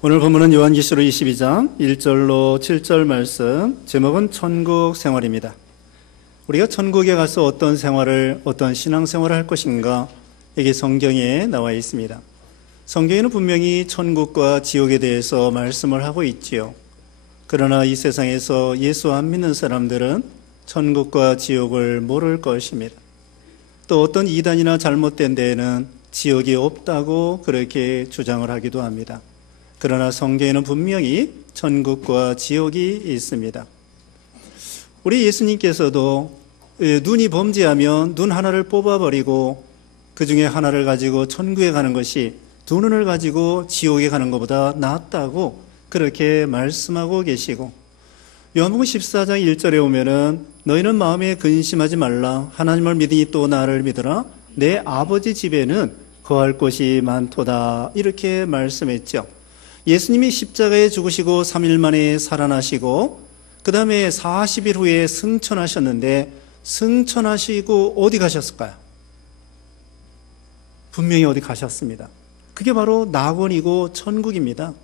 오늘 본문은 요한계시록 22장 1절로 7절 말씀, 제목은 천국 생활입니다. 우리가 천국에 가서 어떤 생활을, 어떤 신앙생활을 할 것인가, 이게 성경에 나와 있습니다. 성경에는 분명히 천국과 지옥에 대해서 말씀을 하고 있지요. 그러나 이 세상에서 예수 안 믿는 사람들은 천국과 지옥을 모를 것입니다. 또 어떤 이단이나 잘못된 데에는 지옥이 없다고 그렇게 주장을 하기도 합니다. 그러나 성경에는 분명히 천국과 지옥이 있습니다. 우리 예수님께서도 눈이 범죄하면 눈 하나를 뽑아버리고 그 중에 하나를 가지고 천국에 가는 것이 두 눈을 가지고 지옥에 가는 것보다 낫다고 그렇게 말씀하고 계시고, 요한복음 14장 1절에 오면은 너희는 마음에 근심하지 말라. 하나님을 믿으니 또 나를 믿으라. 내 아버지 집에는 거할 곳이 많도다. 이렇게 말씀했죠. 예수님이 십자가에 죽으시고 3일 만에 살아나시고 그 다음에 40일 후에 승천하셨는데, 승천하시고 어디 가셨을까요? 분명히 어디 가셨습니다. 그게 바로 낙원이고 천국입니다.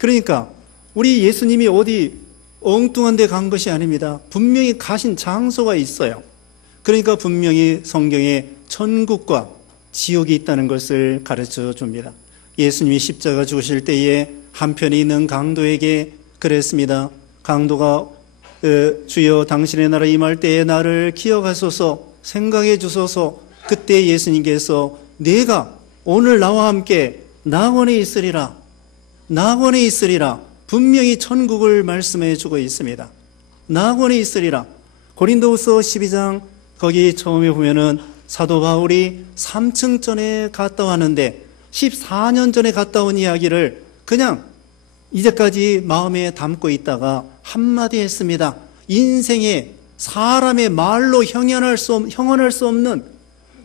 그러니까 우리 예수님이 어디 엉뚱한 데 간 것이 아닙니다. 분명히 가신 장소가 있어요. 그러니까 분명히 성경에 천국과 지옥이 있다는 것을 가르쳐 줍니다. 예수님이 십자가 죽으실 때에 한편에 있는 강도에게 그랬습니다. 강도가 주여 당신의 나라 임할 때에 나를 기억하소서, 생각해 주소서. 그때 예수님께서 내가 오늘 나와 함께 낙원에 있으리라, 낙원에 있으리라, 분명히 천국을 말씀해 주고 있습니다. 낙원에 있으리라. 고린도후서 12장 거기 처음에 보면은 사도 바울이 3층 전에 갔다 왔는데 14년 전에 갔다 온 이야기를 그냥 이제까지 마음에 담고 있다가 한마디 했습니다. 인생에 사람의 말로 형언할 수 없는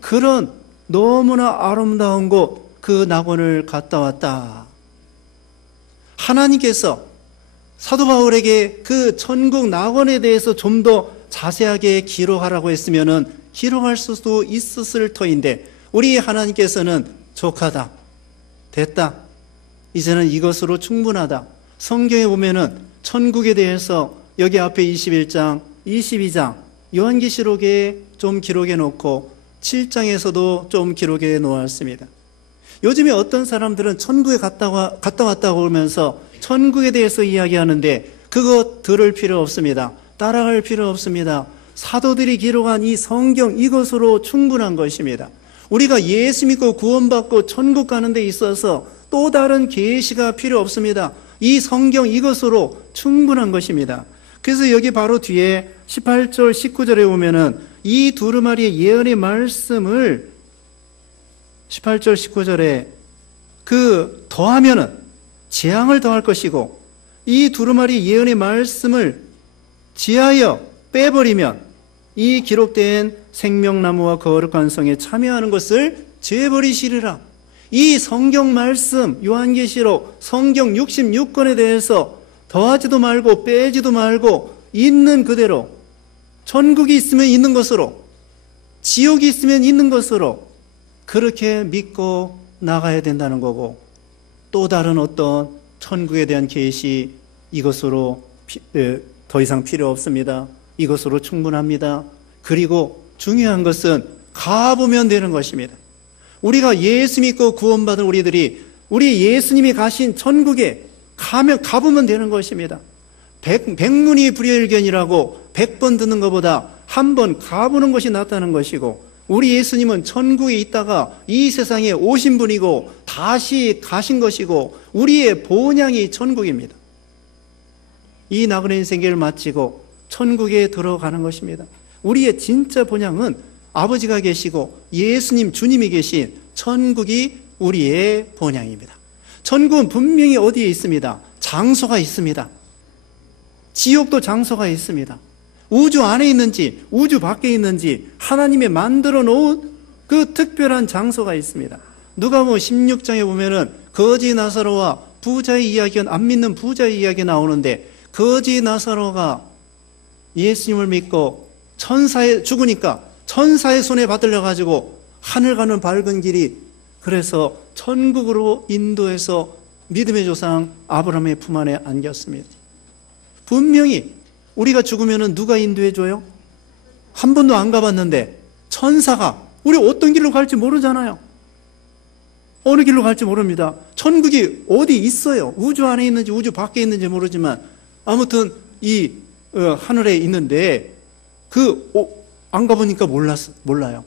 그런 너무나 아름다운 곳, 그 낙원을 갔다 왔다. 하나님께서 사도 바울에게 그 천국 낙원에 대해서 좀 더 자세하게 기록하라고 했으면은 기록할 수도 있었을 터인데, 우리 하나님께서는 족하다, 됐다, 이제는 이것으로 충분하다. 성경에 보면은 천국에 대해서 여기 앞에 21장, 22장 요한계시록에 좀 기록해 놓고 7장에서도 좀 기록해 놓았습니다. 요즘에 어떤 사람들은 천국에 갔다 왔다고 하면서 천국에 대해서 이야기하는데 그거 들을 필요 없습니다. 따라갈 필요 없습니다. 사도들이 기록한 이 성경, 이것으로 충분한 것입니다. 우리가 예수 믿고 구원받고 천국 가는 데 있어서 또 다른 계시가 필요 없습니다. 이 성경, 이것으로 충분한 것입니다. 그래서 여기 바로 뒤에 18절 19절에 보면은 이 두루마리의 예언의 말씀을 18절 19절에 그 더하면은 재앙을 더할 것이고, 이 두루마리 예언의 말씀을 지하여 빼버리면 이 기록된 생명나무와 거룩한 성에 참여하는 것을 제버리시리라. 이 성경 말씀, 요한계시록 성경 66권에 대해서 더하지도 말고 빼지도 말고 있는 그대로, 천국이 있으면 있는 것으로, 지옥이 있으면 있는 것으로 그렇게 믿고 나가야 된다는 거고, 또 다른 어떤 천국에 대한 계시, 이것으로 더 이상 필요 없습니다. 이것으로 충분합니다. 그리고 중요한 것은 가보면 되는 것입니다. 우리가 예수 믿고 구원받은 우리들이 우리 예수님이 가신 천국에 가보면 되는 것입니다. 백문이 불여일견이라고 100번 듣는 것보다 한 번 가보는 것이 낫다는 것이고, 우리 예수님은 천국에 있다가 이 세상에 오신 분이고 다시 가신 것이고 우리의 본향이 천국입니다. 이 나그네 인생을 마치고 천국에 들어가는 것입니다. 우리의 진짜 본향은 아버지가 계시고 예수님, 주님이 계신 천국이 우리의 본향입니다. 천국은 분명히 어디에 있습니다. 장소가 있습니다. 지옥도 장소가 있습니다. 우주 안에 있는지 우주 밖에 있는지 하나님이 만들어 놓은 그 특별한 장소가 있습니다. 누가복음 16장에 보면은 거지 나사로와 부자의 이야기가, 안 믿는 부자의 이야기 나오는데, 거지 나사로가 예수님을 믿고 천사에 죽으니까 천사의 손에 받들려 가지고 하늘 가는 밝은 길이, 그래서 천국으로 인도해서 믿음의 조상 아브라함의 품 안에 안겼습니다. 분명히 우리가 죽으면 누가 인도해줘요? 한 번도 안 가봤는데 천사가, 우리 어떤 길로 갈지 모르잖아요. 어느 길로 갈지 모릅니다. 천국이 어디 있어요. 우주 안에 있는지 우주 밖에 있는지 모르지만 아무튼 이 하늘에 있는데 안 가보니까 몰라요.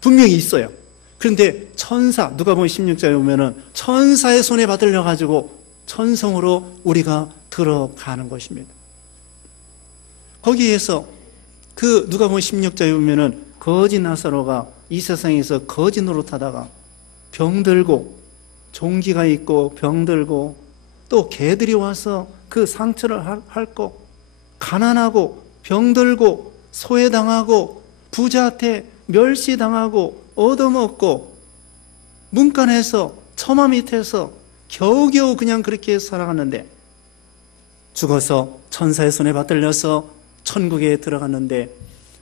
분명히 있어요. 그런데 천사, 누가복음 16장에 보면은 천사의 손에 받들려 가지고 천성으로 우리가 들어가는 것입니다. 거기에서 누가복음 16장에 보면은 거지 나사로가 이 세상에서 거지 노릇하다가 병들고, 종기가 있고 병들고, 또 개들이 와서 그 상처를 핥고, 가난하고 병들고 소외당하고 부자한테 멸시당하고 얻어먹고 문간에서 처마 밑에서 겨우겨우 그냥 그렇게 살아갔는데 죽어서 천사의 손에 받들려서 천국에 들어갔는데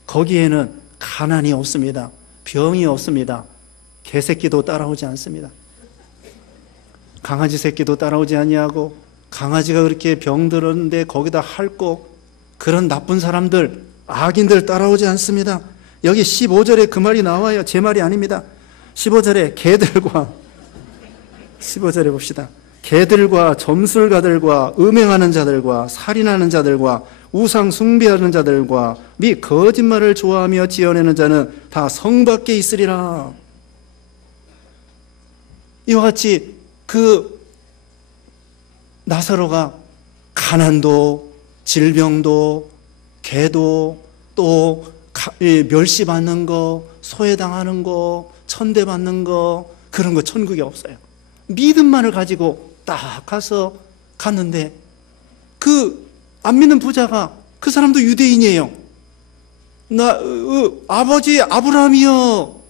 거기에는 가난이 없습니다. 병이 없습니다. 개새끼도 따라오지 않습니다. 강아지 새끼도 따라오지 아니하고, 강아지가 그렇게 병들었는데 거기다 핥고, 그런 나쁜 사람들, 악인들 따라오지 않습니다. 여기 15절에 그 말이 나와요. 제 말이 아닙니다. 15절에 개들과 15절에 봅시다. 개들과 점술가들과 음행하는 자들과 살인하는 자들과 우상 숭배하는 자들과 및 거짓말을 좋아하며 지어내는 자는 다 성 밖에 있으리라. 이와 같이 나사로가 가난도 질병도 개도 또 멸시받는 거, 소외당하는 거, 천대받는 거, 그런 거 천국에 없어요. 믿음만을 가지고 딱 갔는데 안 믿는 부자가, 그 사람도 유대인이에요. 아버지 아브라함이요.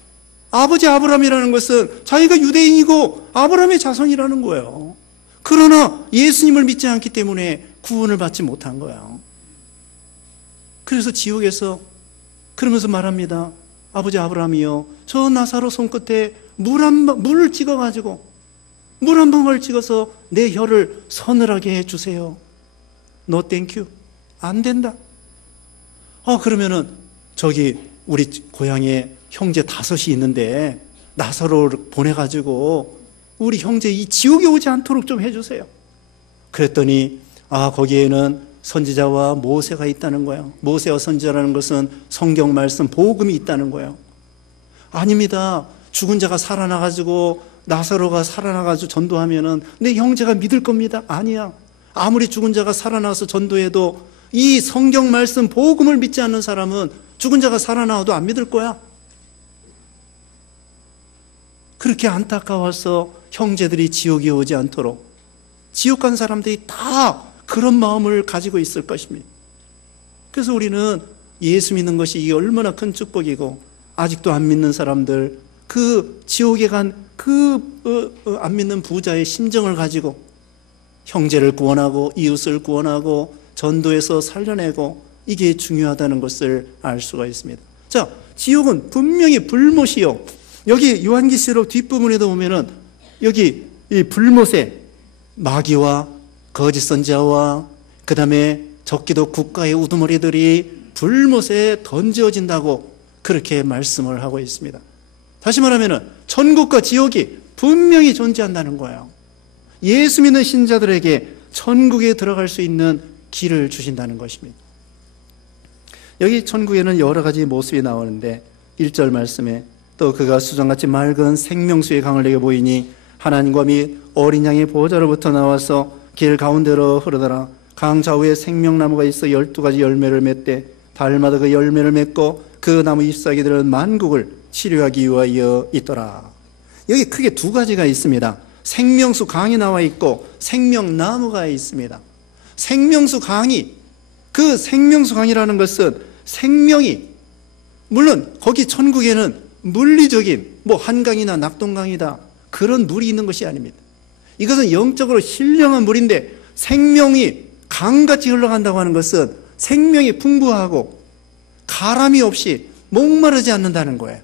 아버지 아브라함이라는 것은 자기가 유대인이고 아브라함의 자손이라는 거예요. 그러나 예수님을 믿지 않기 때문에 구원을 받지 못한 거예요. 그래서 지옥에서 그러면서 말합니다. 아버지 아브라함이요, 저 나사로 손끝에 물을 찍어가지고 물 한 방울 찍어서 내 혀를 서늘하게 해주세요. No thank you. 안 된다. 그러면은 저기 우리 고향에 형제 5이 있는데 나사로를 보내가지고 우리 형제 이 지옥에 오지 않도록 좀 해주세요. 그랬더니 거기에는 선지자와 모세가 있다는 거예요. 모세와 선지자라는 것은 성경 말씀 복음이 있다는 거예요. 아닙니다. 죽은 자가 살아나가지고 나사로가 살아나가지고 전도하면은 내 형제가 믿을 겁니다. 아니야. 아무리 죽은 자가 살아나서 전도해도 이 성경 말씀 복음을 믿지 않는 사람은 죽은 자가 살아나와도 안 믿을 거야. 그렇게 안타까워서 형제들이 지옥에 오지 않도록, 지옥 간 사람들이 다 그런 마음을 가지고 있을 것입니다. 그래서 우리는 예수 믿는 것이 이게 얼마나 큰 축복이고, 아직도 안 믿는 사람들, 지옥에 간 안 믿는 부자의 심정을 가지고 형제를 구원하고 이웃을 구원하고 전도해서 살려내고, 이게 중요하다는 것을 알 수가 있습니다. 자, 지옥은 분명히 불못이요. 여기 요한계시록 뒷부분에도 보면은 여기 이 불못에 마귀와 거짓 선지자와 그 다음에 적기도 국가의 우두머리들이 불못에 던져진다고 그렇게 말씀을 하고 있습니다. 다시 말하면은 천국과 지옥이 분명히 존재한다는 거예요. 예수 믿는 신자들에게 천국에 들어갈 수 있는 길을 주신다는 것입니다. 여기 천국에는 여러 가지 모습이 나오는데 1절 말씀에 또 그가 수정같이 맑은 생명수의 강을 내게 보이니 하나님과 및 어린 양의 보호자로부터 나와서 길 가운데로 흐르더라. 강 좌우에 생명나무가 있어 12가지 열매를 맺되 달마다 그 열매를 맺고 그 나무 잎사귀들은 만국을 치료하기 위하여 있더라. 여기 크게 2가지가 있습니다. 생명수 강이 나와 있고 생명나무가 있습니다. 생명수 강이, 그 생명수 강이라는 것은 생명이, 물론 거기 천국에는 물리적인 한강이나 낙동강이다 그런 물이 있는 것이 아닙니다. 이것은 영적으로 신령한 물인데, 생명이 강같이 흘러간다고 하는 것은 생명이 풍부하고 가람이 없이 목마르지 않는다는 거예요.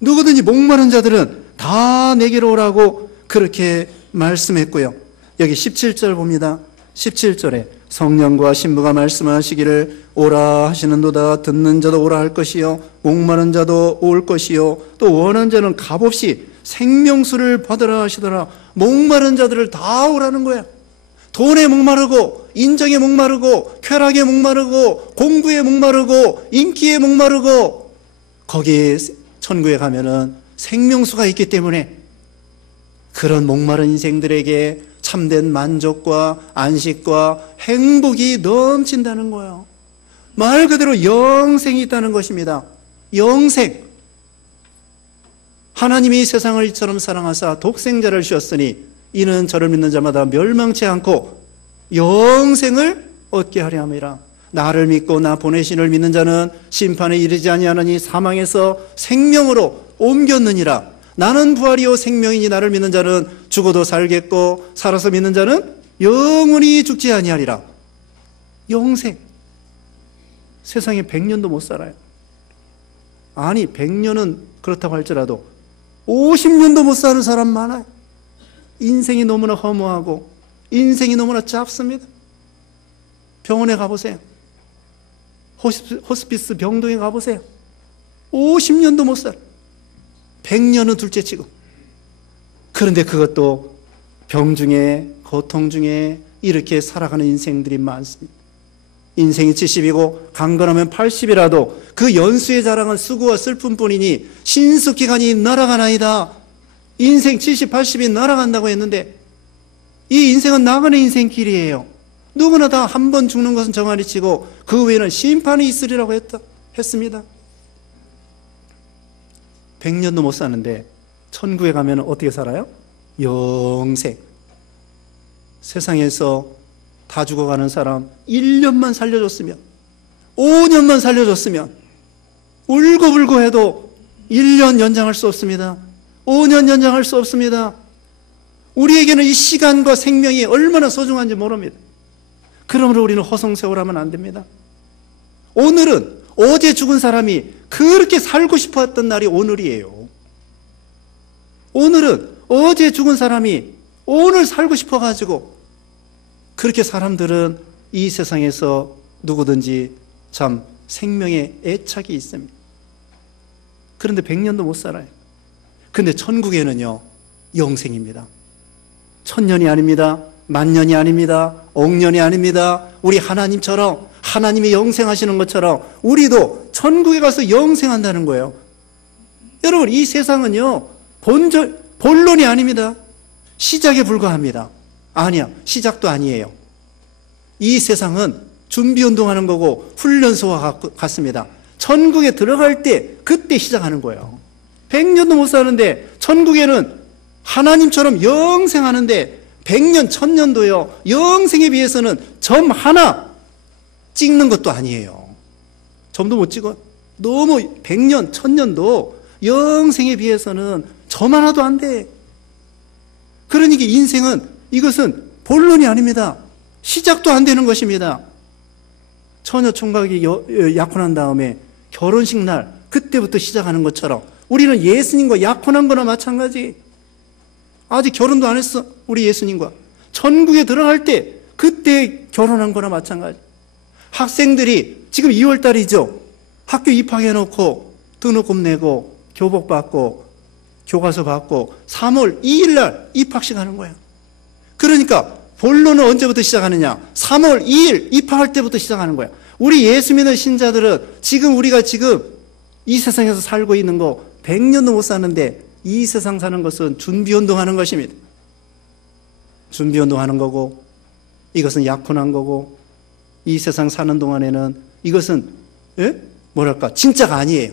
누구든지 목마른 자들은 다 내게로 오라고 그렇게 말씀했고요. 여기 17절 봅니다. 17절에 성령과 신부가 말씀하시기를 오라 하시는도다. 듣는 자도 오라 할 것이요 목마른 자도 올 것이요 또 원한 자는 값없이 생명수를 받으라 하시더라. 목마른 자들을 다 오라는 거야. 돈에 목마르고 인정에 목마르고 쾌락에 목마르고 공부에 목마르고 인기에 목마르고 거기에 천국에 가면은 생명수가 있기 때문에 그런 목마른 인생들에게 참된 만족과 안식과 행복이 넘친다는 거예요. 말 그대로 영생이 있다는 것입니다. 영생. 하나님이 세상을 이처럼 사랑하사 독생자를 주셨으니 이는 저를 믿는 자마다 멸망치 않고 영생을 얻게 하려 함이라. 나를 믿고 나 보내신을 믿는 자는 심판에 이르지 아니하느니 사망에서 생명으로 옮겼느니라. 나는 부활이요 생명이니 나를 믿는 자는 죽어도 살겠고 살아서 믿는 자는 영원히 죽지 아니하리라. 영생. 세상에 100년도 못 살아요. 아니 100년은 그렇다고 할지라도 50년도 못 사는 사람 많아요. 인생이 너무나 허무하고 인생이 너무나 짧습니다. 병원에 가보세요. 호스피스 병동에 가보세요. 50년도 못 살아요. 100년은 둘째치고. 그런데 그것도 병 중에 고통 중에 이렇게 살아가는 인생들이 많습니다. 인생이 70이고 강건하면 80이라도 그 연수의 자랑은 수고와 슬픔뿐이니 신속기간이 날아가나이다. 인생 70, 80이 날아간다고 했는데 이 인생은 나그네 인생길이에요. 누구나 다 한 번 죽는 것은 정한이 치고 그 외에는 심판이 있으리라고 했습니다. 100년도 못 사는데 천국에 가면 어떻게 살아요? 영생. 세상에서 다 죽어가는 사람 1년만 살려줬으면 5년만 살려줬으면 울고불고 해도 1년 연장할 수 없습니다. 5년 연장할 수 없습니다. 우리에게는 이 시간과 생명이 얼마나 소중한지 모릅니다. 그러므로 우리는 허송세월하면 안 됩니다. 오늘은 어제 죽은 사람이 그렇게 살고 싶어 했던 날이 오늘이에요. 오늘은 어제 죽은 사람이 오늘 살고 싶어 가지고 그렇게 사람들은 이 세상에서 누구든지 참 생명에 애착이 있습니다. 그런데 100년도 못 살아요. 그런데 천국에는요 영생입니다. 1000년이 아닙니다. 만년이 아닙니다. 억년이 아닙니다. 우리 하나님처럼 하나님이 영생하시는 것처럼 우리도 천국에 가서 영생한다는 거예요. 여러분 이 세상은요 본론이 아닙니다. 시작에 불과합니다. 아니야, 시작도 아니에요. 이 세상은 준비운동하는 거고 훈련소와 같습니다. 천국에 들어갈 때 그때 시작하는 거예요. 100년도 못 사는데 천국에는 하나님처럼 영생하는데 100년, 1000년도요 영생에 비해서는 점 하나 찍는 것도 아니에요. 점도 못 찍어. 너무 100년, 1000년도 영생에 비해서는 점 하나도 안 돼. 그러니까 인생은 이것은 본론이 아닙니다. 시작도 안 되는 것입니다. 처녀 총각이 약혼한 다음에 결혼식 날 그때부터 시작하는 것처럼 우리는 예수님과 약혼한 거나 마찬가지. 아직 결혼도 안 했어. 우리 예수님과 천국에 들어갈 때 그때 결혼한 거나 마찬가지. 학생들이 지금 2월 달이죠. 학교 입학해놓고 등록금 내고 교복 받고 교과서 받고 3월 2일 날 입학식 하는 거야. 그러니까 본론은 언제부터 시작하느냐? 3월 2일 입학할 때부터 시작하는 거야. 우리 예수 믿는 신자들은 지금 우리가 지금 이 세상에서 살고 있는 거 100년도 못 사는데 이 세상 사는 것은 준비운동하는 것입니다. 준비운동하는 거고 이것은 약혼한 거고 이 세상 사는 동안에는 이것은 뭐랄까 진짜가 아니에요.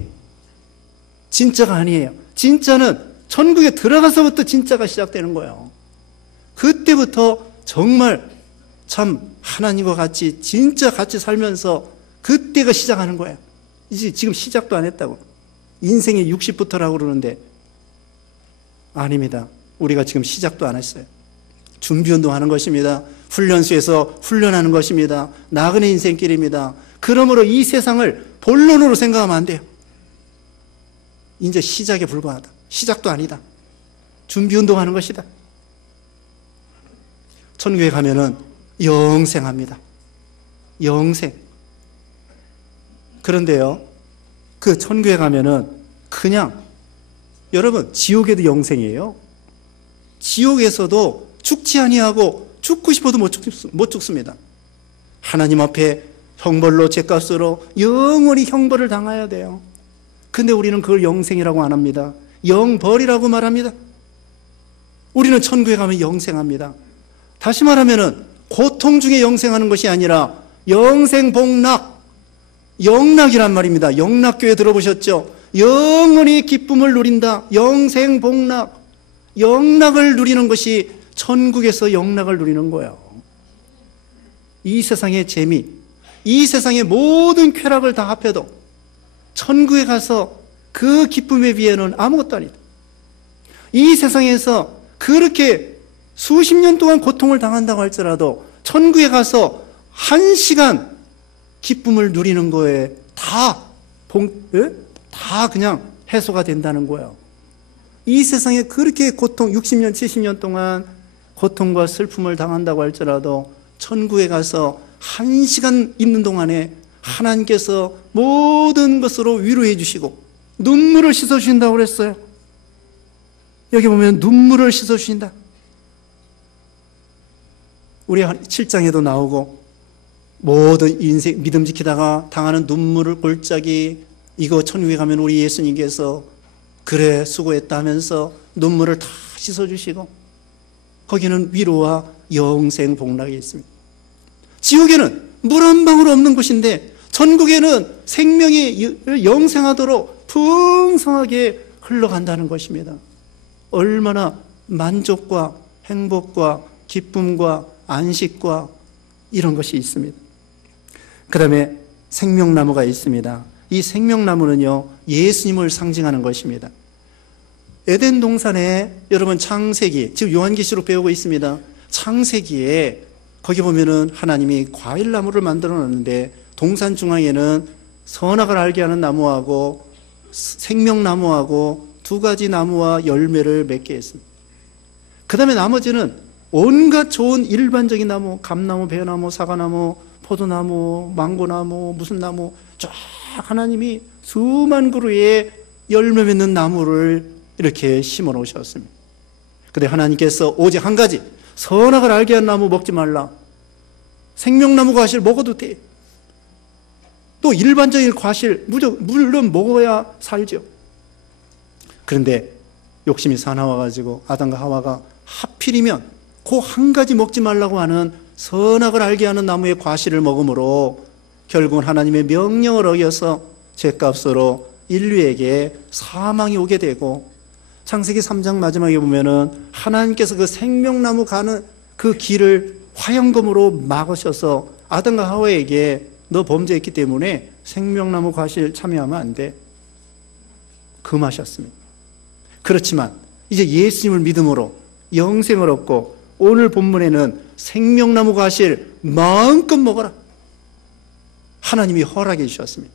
진짜가 아니에요. 진짜는 천국에 들어가서부터 진짜가 시작되는 거예요. 그때부터 정말 참 하나님과 같이 진짜 같이 살면서 그때가 시작하는 거예요. 이제 지금 시작도 안 했다고. 인생의 60부터라고 그러는데 아닙니다. 우리가 지금 시작도 안 했어요. 준비운동하는 것입니다. 훈련소에서 훈련하는 것입니다. 나그네 인생길입니다. 그러므로 이 세상을 본론으로 생각하면 안 돼요. 이제 시작에 불과하다. 시작도 아니다. 준비운동하는 것이다. 천국에 가면은 영생합니다. 영생. 그런데요, 그 천국에 가면은 그냥, 여러분, 지옥에도 영생이에요. 지옥에서도 죽지 아니하고 죽고 싶어도 못 죽습니다. 하나님 앞에 형벌로, 죄값으로 영원히 형벌을 당해야 돼요. 근데 우리는 그걸 영생이라고 안 합니다. 영벌이라고 말합니다. 우리는 천국에 가면 영생합니다. 다시 말하면은 고통 중에 영생하는 것이 아니라 영생복락, 영락이란 말입니다. 영락교회 들어보셨죠? 영원히 기쁨을 누린다. 영생복락, 영락을 누리는 것이 천국에서 영락을 누리는 거예요. 이 세상의 재미, 이 세상의 모든 쾌락을 다 합해도 천국에 가서 그 기쁨에 비해는 아무것도 아니다. 이 세상에서 그렇게 수십 년 동안 고통을 당한다고 할지라도 천국에 가서 1시간 기쁨을 누리는 거에 다 그냥 해소가 된다는 거예요. 이 세상에 그렇게 고통, 60년, 70년 동안 고통과 슬픔을 당한다고 할지라도 천국에 가서 1시간 있는 동안에 하나님께서 모든 것으로 위로해 주시고 눈물을 씻어 주신다고 그랬어요. 여기 보면 눈물을 씻어 주신다. 우리 7장에도 나오고 모든 인생 믿음 지키다가 당하는 눈물을 골짜기, 이거 천국에 가면 우리 예수님께서 그래 수고했다 하면서 눈물을 다 씻어 주시고 거기는 위로와 영생 복락이 있습니다. 지옥에는 물 한 방울 없는 곳인데 천국에는 생명이 영생하도록 풍성하게 흘러간다는 것입니다. 얼마나 만족과 행복과 기쁨과 안식과 이런 것이 있습니다. 그 다음에 생명나무가 있습니다. 이 생명나무는요, 예수님을 상징하는 것입니다. 에덴 동산에 여러분 창세기, 지금 요한계시록 배우고 있습니다. 창세기에 거기 보면은 하나님이 과일나무를 만들어 놨는데 동산 중앙에는 선악을 알게 하는 나무하고 생명나무하고 2가지 나무와 열매를 맺게 했습니다. 그 다음에 나머지는 온갖 좋은 일반적인 나무, 감나무, 배나무, 사과나무, 포도나무, 망고나무, 무슨 나무 쫙 하나님이 수만 그루의 열매 맺는 나무를 이렇게 심어 놓으셨습니다. 근데 하나님께서 오직 한 가지, 선악을 알게 한 나무 먹지 말라. 생명나무 과실 먹어도 돼. 또 일반적인 과실 물론 먹어야 살죠. 그런데 욕심이 사나워가지고 아담과 하와가 하필이면 그 한 가지 먹지 말라고 하는 선악을 알게 하는 나무의 과실을 먹음으로 결국은 하나님의 명령을 어겨서 죄값으로 인류에게 사망이 오게 되고, 창세기 3장 마지막에 보면은 하나님께서 그 생명나무 가는 그 길을 화영검으로 막으셔서 아담과 하와에게 너 범죄했기 때문에 생명나무 과실 참여하면 안 돼, 금하셨습니다. 그렇지만 이제 예수님을 믿음으로 영생을 얻고 오늘 본문에는 생명나무 과실 마음껏 먹어라, 하나님이 허락해 주셨습니다.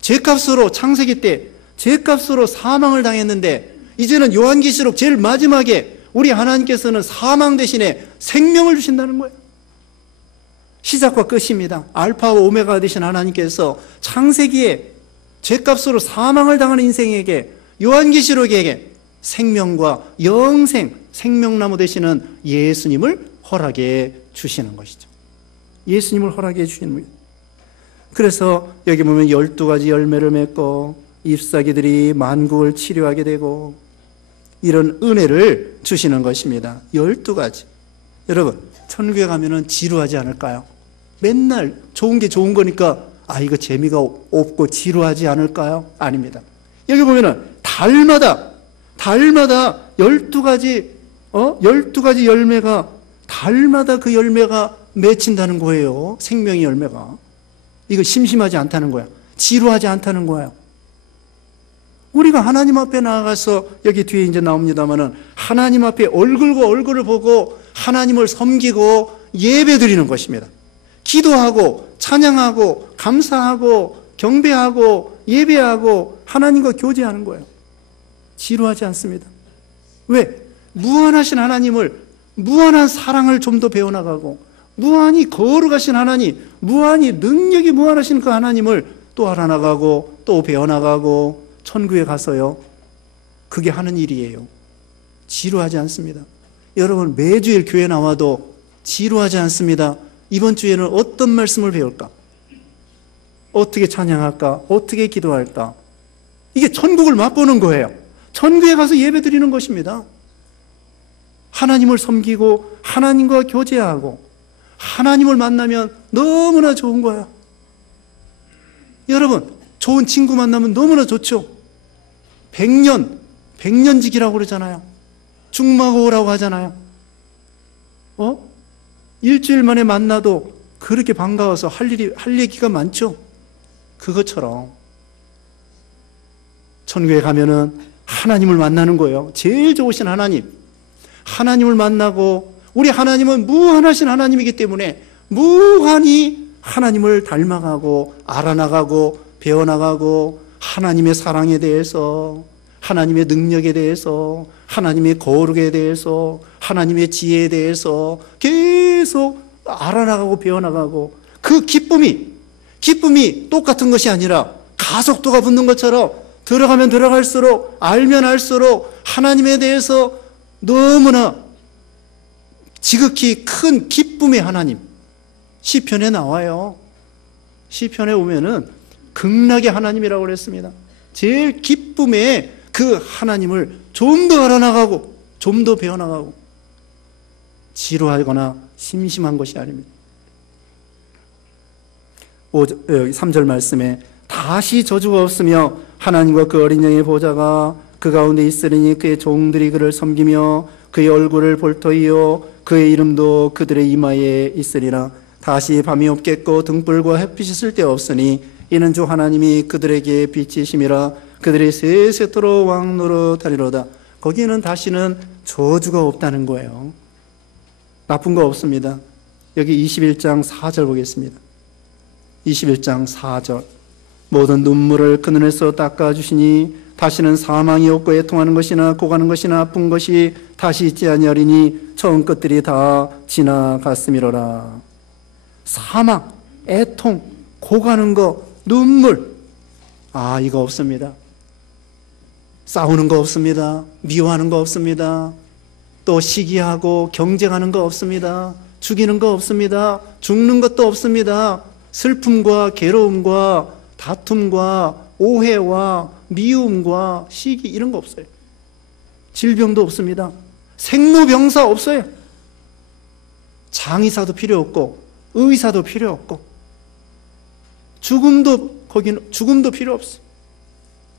죄값으로, 창세기 때 죄값으로 사망을 당했는데 이제는 요한계시록 제일 마지막에 우리 하나님께서는 사망 대신에 생명을 주신다는 거예요. 시작과 끝입니다. 알파와 오메가 되신 하나님께서 창세기에 죄값으로 사망을 당하는 인생에게, 요한계시록에게 생명과 영생, 생명나무 되시는 예수님을 허락해 주시는 것이죠. 예수님을 허락해 주시는 거예요. 그래서 여기 보면 12가지 열매를 맺고 잎사귀들이 만국을 치료하게 되고 이런 은혜를 주시는 것입니다. 12가지. 여러분, 천국에 가면은 지루하지 않을까요? 맨날 좋은 게 좋은 거니까 이거 재미가 없고 지루하지 않을까요? 아닙니다. 여기 보면은 달마다 12가지 12가지 열매가, 달마다 그 열매가 맺힌다는 거예요. 생명의 열매가. 이거 심심하지 않다는 거야. 지루하지 않다는 거야. 우리가 하나님 앞에 나아가서, 여기 뒤에 이제 나옵니다만은, 하나님 앞에 얼굴과 얼굴을 보고 하나님을 섬기고 예배 드리는 것입니다. 기도하고 찬양하고 감사하고 경배하고 예배하고 하나님과 교제하는 거예요. 지루하지 않습니다. 왜? 무한하신 하나님을 무한한 사랑을 좀 더 배워나가고, 무한히 거룩하신 하나님, 무한히 능력이 무한하신 그 하나님을 또 알아나가고 또 배워나가고 천국에 가서요, 그게 하는 일이에요. 지루하지 않습니다. 여러분, 매주일 교회 나와도 지루하지 않습니다. 이번 주에는 어떤 말씀을 배울까? 어떻게 찬양할까? 어떻게 기도할까? 이게 천국을 맛보는 거예요. 천국에 가서 예배 드리는 것입니다. 하나님을 섬기고 하나님과 교제하고 하나님을 만나면 너무나 좋은 거야. 여러분, 좋은 친구 만나면 너무나 좋죠. 100년지기라고 그러잖아요. 중마고라고 하잖아요. 일주일 만에 만나도 그렇게 반가워서 할 얘기가 많죠. 그것처럼 천국에 가면은 하나님을 만나는 거예요. 제일 좋으신 하나님을 만나고, 우리 하나님은 무한하신 하나님이기 때문에 무한히 하나님을 닮아가고 알아나가고 배워나가고, 하나님의 사랑에 대해서, 하나님의 능력에 대해서, 하나님의 거룩에 대해서, 하나님의 지혜에 대해서 계속 알아나가고 배워나가고, 그 기쁨이 똑같은 것이 아니라 가속도가 붙는 것처럼 들어가면 들어갈수록, 알면 알수록 하나님에 대해서 너무나 지극히 큰 기쁨의 하나님, 시편에 나와요. 시편에 오면은 극락의 하나님이라고 그랬습니다. 제일 기쁨의 그 하나님을 좀 더 알아나가고 좀 더 배워나가고, 지루하거나 심심한 것이 아닙니다. 3절 말씀에 다시 저주가 없으며 하나님과 그 어린 양의 보좌가 그 가운데 있으리니 그의 종들이 그를 섬기며 그의 얼굴을 볼 터이요 그의 이름도 그들의 이마에 있으리라. 다시 밤이 없겠고 등불과 햇빛이 쓸데없으니 이는 주 하나님이 그들에게 빛이심이라. 그들이 세세토록 왕노릇하리로다. 거기에는 다시는 저주가 없다는 거예요. 나쁜 거 없습니다. 여기 21장 4절 보겠습니다. 21장 4절. 모든 눈물을 그 눈에서 닦아주시니 다시는 사망이 없고 애통하는 것이나 고가는 것이나 아픈 것이 다시 있지 아니하리니 처음 것들이 다 지나갔음이로라. 사망, 애통, 고가는 거, 눈물, 이거 없습니다. 싸우는 거 없습니다. 미워하는 거 없습니다. 또 시기하고 경쟁하는 거 없습니다. 죽이는 거 없습니다. 죽는 것도 없습니다. 슬픔과 괴로움과 다툼과 오해와 미움과 시기, 이런 거 없어요. 질병도 없습니다. 생로병사 없어요. 장의사도 필요 없고 의사도 필요 없고 죽음도 필요 없어요.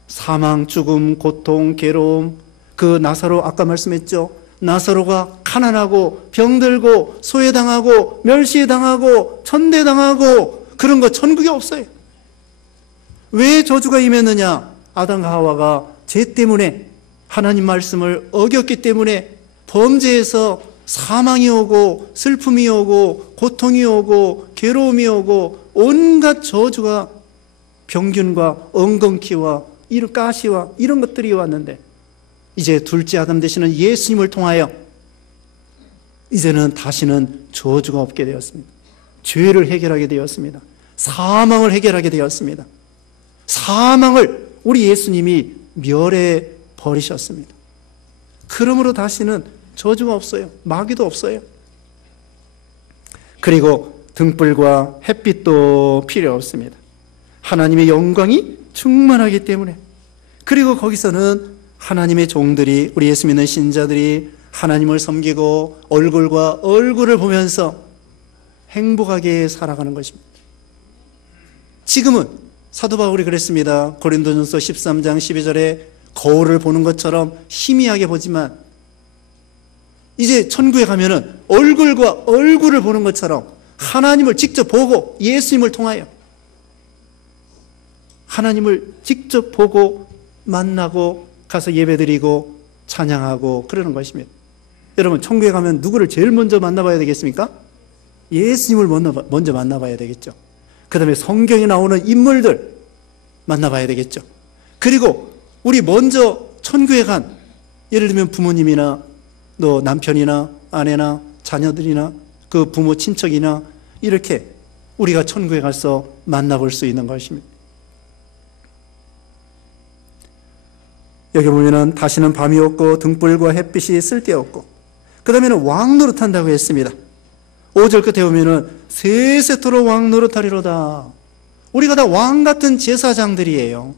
사망, 죽음, 고통, 괴로움, 그 나사로, 아까 말씀했죠. 나사로가 가난하고 병들고 소외당하고 멸시당하고 천대당하고 그런 거 천국에 없어요. 왜 저주가 임했느냐? 아담과 하와가 죄 때문에, 하나님 말씀을 어겼기 때문에 범죄에서 사망이 오고 슬픔이 오고 고통이 오고 괴로움이 오고 온갖 저주가, 병균과 엉겅퀴와 이런 가시와 이런 것들이 왔는데, 이제 둘째 아담 되시는 예수님을 통하여 이제는 다시는 저주가 없게 되었습니다. 죄를 해결하게 되었습니다. 사망을 해결하게 되었습니다. 사망을 우리 예수님이 멸해 버리셨습니다. 그러므로 다시는 저주가 없어요. 마귀도 없어요. 그리고 등불과 햇빛도 필요 없습니다. 하나님의 영광이 충만하기 때문에. 그리고 거기서는 하나님의 종들이, 우리 예수 믿는 신자들이 하나님을 섬기고 얼굴과 얼굴을 보면서 행복하게 살아가는 것입니다. 지금은 사도 바울이 그랬습니다. 고린도전서 13장 12절에 거울을 보는 것처럼 희미하게 보지만, 이제 천국에 가면은 얼굴과 얼굴을 보는 것처럼 하나님을 직접 보고, 예수님을 통하여 하나님을 직접 보고 만나고 가서 예배드리고 찬양하고 그러는 것입니다. 여러분, 천국에 가면 누구를 제일 먼저 만나봐야 되겠습니까? 예수님을 먼저 만나봐야 되겠죠. 그 다음에 성경에 나오는 인물들 만나봐야 되겠죠. 그리고 우리 먼저 천국에 간, 예를 들면 부모님이나 너 남편이나 아내나 자녀들이나 그 부모 친척이나 이렇게 우리가 천국에 가서 만나볼 수 있는 것입니다. 여기 보면은 다시는 밤이 없고 등불과 햇빛이 쓸데없고, 그 다음에는 왕 노릇한다고 했습니다. 5절 끝에 보면은 세세토록 왕 노릇하리로다. 우리가 다 왕 같은 제사장들이에요.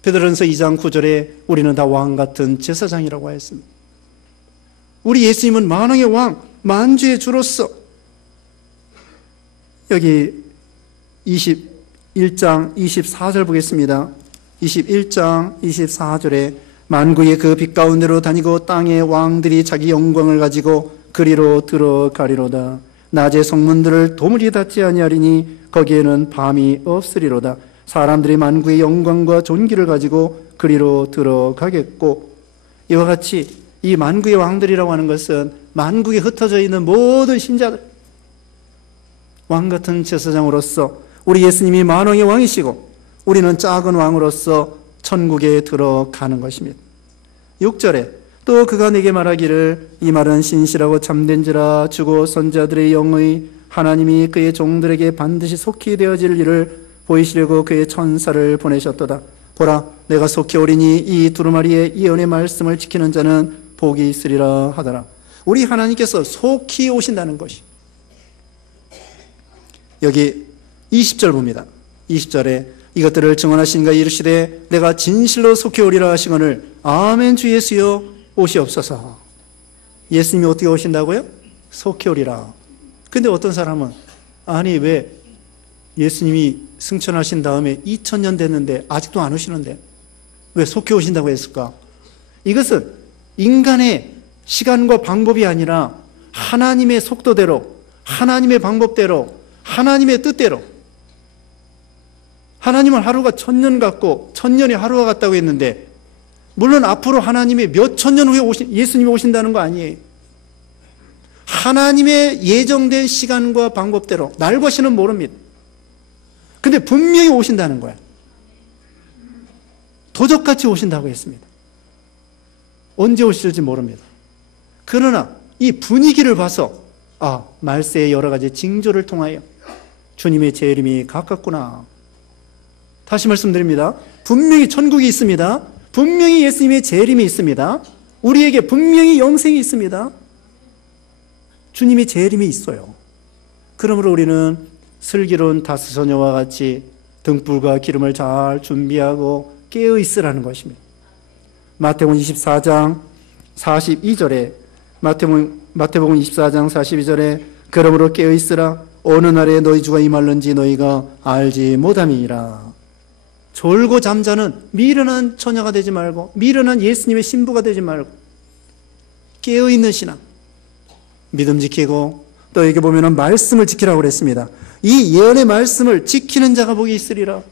베드로전서 2장 9절에 우리는 다 왕 같은 제사장이라고 하였습니다. 우리 예수님은 만왕의 왕, 만주의 주로서, 여기 21장 24절 보겠습니다. 21장 24절에 만국의 그 빛 가운데로 다니고 땅의 왕들이 자기 영광을 가지고 그리로 들어가리로다. 낮에 성문들을 도무지 닫지 아니하리니 거기에는 밤이 없으리로다. 사람들이 만국의 영광과 존귀를 가지고 그리로 들어가겠고, 이와 같이 이 만국의 왕들이라고 하는 것은 만국에 흩어져 있는 모든 신자들, 왕 같은 제사장으로서 우리 예수님이 만왕의 왕이시고 우리는 작은 왕으로서 천국에 들어가는 것입니다. 6절에 또 그가 내게 말하기를 이 말은 신실하고 참된지라 주고 선지자들의 영의 하나님이 그의 종들에게 반드시 속히 되어질 일을 보이시려고 그의 천사를 보내셨도다. 보라, 내가 속히 오리니 이 두루마리의 예언의 말씀을 지키는 자는 복이 있으리라 하더라. 우리 하나님께서 속히 오신다는 것이, 여기 20절 봅니다. 20절에 이것들을 증언하시니가 이르시되 내가 진실로 속히 오리라 하시거늘 아멘 주 예수여 오시옵소서. 예수님이 어떻게 오신다고요? 속히 오리라. 근데 어떤 사람은 아니 왜 예수님이 승천하신 다음에 2000년 됐는데 아직도 안 오시는데 왜 속히 오신다고 했을까? 이것은 인간의 시간과 방법이 아니라 하나님의 속도대로, 하나님의 방법대로, 하나님의 뜻대로. 하나님은 하루가 1000년 같고 1000년이 하루가 같다고 했는데, 물론 앞으로 하나님이 몇 천년 후에 예수님이 오신다는 거 아니에요. 하나님의 예정된 시간과 방법대로, 날과 시는 모릅니다. 근데 분명히 오신다는 거야. 도적같이 오신다고 했습니다. 언제 오실지 모릅니다. 그러나 이 분위기를 봐서 말세의 여러 가지 징조를 통하여 주님의 재림이 가깝구나. 다시 말씀드립니다. 분명히 천국이 있습니다. 분명히 예수님의 재림이 있습니다. 우리에게 분명히 영생이 있습니다. 주님의 재림이 있어요. 그러므로 우리는 슬기로운 다스소녀와 같이 등불과 기름을 잘 준비하고 깨어 있으라는 것입니다. 마태복음 24장 42절에 마태복음 24장 42절에 그러므로 깨어 있으라. 어느 날에 너희 주가 임할는지 너희가 알지 못함이니라. 졸고 잠자는 미련한 처녀가 되지 말고, 미련한 예수님의 신부가 되지 말고 깨어있는 신앙, 믿음 지키고, 또 여기 보면은 말씀을 지키라고 그랬습니다. 이 예언의 말씀을 지키는 자가 복이 있으리라.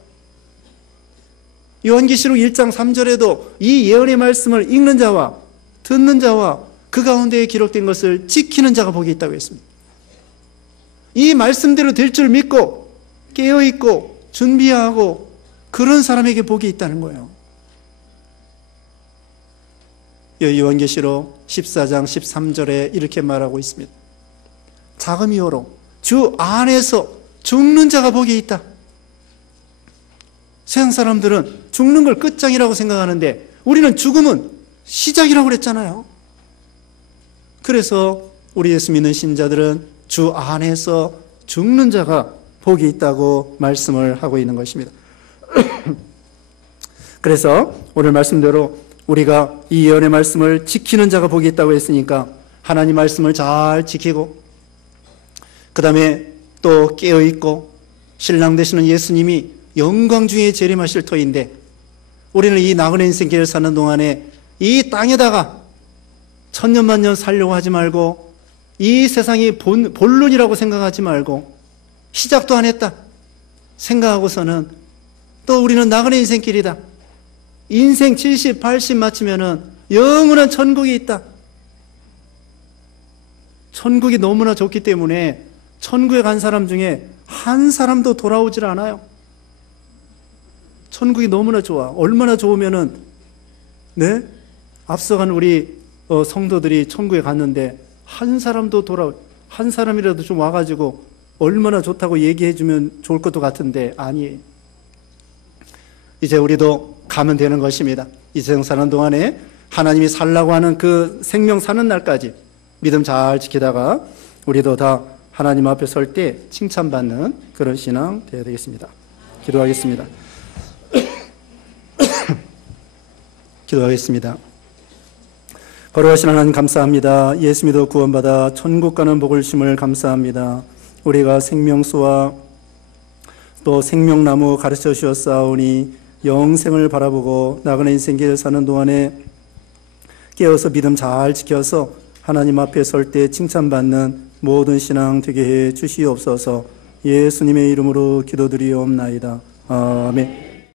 요한계시록 1장 3절에도 이 예언의 말씀을 읽는 자와 듣는 자와 그 가운데에 기록된 것을 지키는 자가 복이 있다고 했습니다. 이 말씀대로 될 줄 믿고 깨어있고 준비하고 그런 사람에게 복이 있다는 거예요. 요한계시록 14장 13절에 이렇게 말하고 있습니다. 자금이요로 주 안에서 죽는 자가 복이 있다. 세상 사람들은 죽는 걸 끝장이라고 생각하는데 우리는 죽음은 시작이라고 그랬잖아요. 그래서 우리 예수 믿는 신자들은 주 안에서 죽는 자가 복이 있다고 말씀을 하고 있는 것입니다. 그래서 오늘 말씀대로 우리가 이 예언의 말씀을 지키는 자가 복이 있다고 했으니까 하나님 말씀을 잘 지키고, 그 다음에 또 깨어있고, 신랑 되시는 예수님이 영광 중에 재림하실 터인데 우리는 이 나그네 인생길을 사는 동안에 이 땅에다가 천년만년 살려고 하지 말고, 이 세상이 본론이라고 생각하지 말고, 시작도 안 했다 생각하고서는 또 우리는 나그네 인생길이다, 인생 70, 80 마치면은 영원한 천국이 있다. 천국이 너무나 좋기 때문에 천국에 간 사람 중에 한 사람도 돌아오질 않아요. 천국이 너무나 좋아. 얼마나 좋으면은, 앞서간 우리 성도들이 천국에 갔는데 한 사람이라도 좀 와가지고 얼마나 좋다고 얘기해주면 좋을 것도 같은데 아니에요. 이제 우리도 가면 되는 것입니다. 이 세상 사는 동안에 하나님이 살라고 하는 그 생명 사는 날까지 믿음 잘 지키다가 우리도 다 하나님 앞에 설 때 칭찬받는 그런 신앙 되어야 되겠습니다. 기도하겠습니다. 기도하겠습니다. 거룩하신 하나님 감사합니다. 예수 믿어 구원받아 천국 가는 복을 심을 감사합니다. 우리가 생명수와 또 생명나무 가르쳐 주셨사오니 영생을 바라보고 나그네 인생길 사는 동안에 깨어서 믿음 잘 지켜서 하나님 앞에 설 때 칭찬받는 모든 신앙 되게 해 주시옵소서. 예수님의 이름으로 기도드리옵나이다. 아멘.